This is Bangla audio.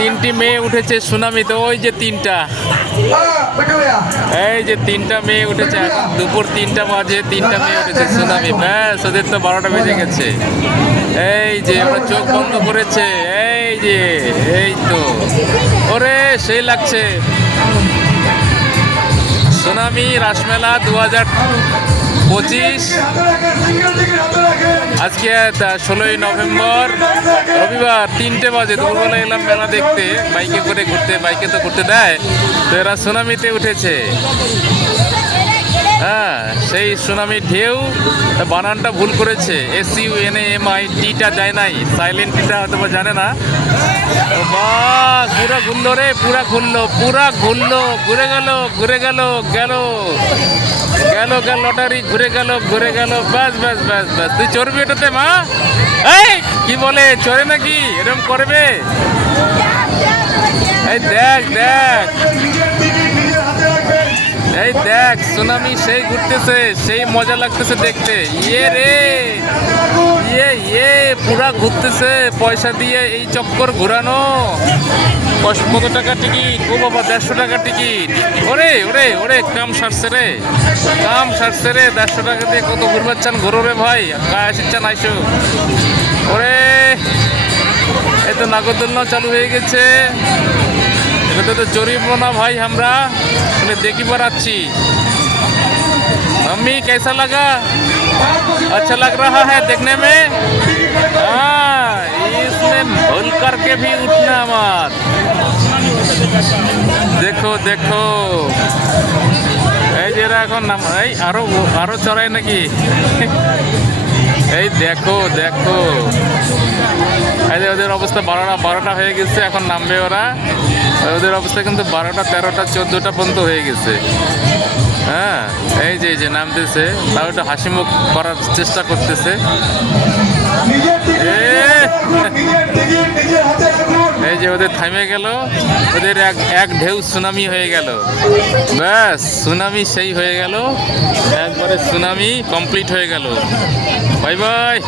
তিনটি মেয়ে উঠেছে সুনামিতে ওই যে তিনটা। এই যে তিনটা মেয়ে উঠেছে দুপুর তিনটা বাজে, তিনটা মেয়ে উঠেছে, সুনামি। ব্যাস, ওদের তো বারোটা বেজে গেছে। এই যে ওরা চোখ বন্ধ করেছে, এই যে, এই তো। ওরে, সেই লাগছে। সুনামি, রাসমেলা দু হাজার পঁচিশ। আজকে ষোলোই নভেম্বর, রবিবার তিনটে বাজে, দুপুরবেলা এলাম মেলা দেখতে, বাইকে করে ঘুরতে, বাইকে তো ঘুরতে দেয়, তো এরা সুনামিতে উঠেছে। হ্যাঁ সেই সুনামি ঢেউ বানানটা ভুল করেছে S U N M I টিটা যায় নাই সাইলেন্ট টিটা হয়তো জানে না। বাহ পুরা ঘুরলো রে, পুরা ঘুরলো পুরা ঘুরলো, ঘুরে গেল ঘুরে গেল গেল। গেল গেল লটারি, ঘুরে গেল ঘুরে গেল, বাস বাস বাস বাস। তুই চড়বি এটাতে, মা? এই, কি বলে, চড়ে নাকি? এরকম করবে? এই দেখ দেখ। এই দেখ, সুনামি সেই ঘুরতেছে, সেই মজা লাগতেছে দেখতে। ইয়ে রে! ইয়ে ইয়ে পুরা ঘুরতেছে পয়সা দিয়ে এই চক্কর ঘুরানো কস- কত টাকা টিকিট ও বাবা দেড়শো টাকা টিকিট ওরে ওরে ওরে কাম সারছে রে কাম সারছে রে দেড়শো টাকা দিয়ে কত ঘুরবার চান ঘুরো রে ভাই গায়ে আসির চান আইসো ওরে এই তো নাগরদোলনা চালু হয়ে গেছে এটা তো চড়িব না ভাই আমরা মানে দেখি বেড়াচ্ছি मम्मी कैसा लगा अच्छा लग रहा है देखने में দেখো দেখো। এই যে এরা এখন নাম এই আরও আরও চড়ায় নাকি? এই দেখো দেখো। এই যে ওদের অবস্থা বারোটা বারোটা হয়ে গেছে এখন নামবে ওরা। ওদের অবস্থা কিন্তু বারোটা তেরোটা চোদ্দোটা পর্যন্ত হয়ে গেছে। হ্যাঁ এই যে এই যে নামতেছে। তাও একটু হাসি মুখ করার চেষ্টা করতেছে। যে ওদের থামে গেল, ওদের এক এক ঢেউ সুনামি হয়ে গেল। ব্যাস, সুনামি সেই হয়ে গেল। একবারে সুনামি কমপ্লিট হয়ে গেল। Bye bye.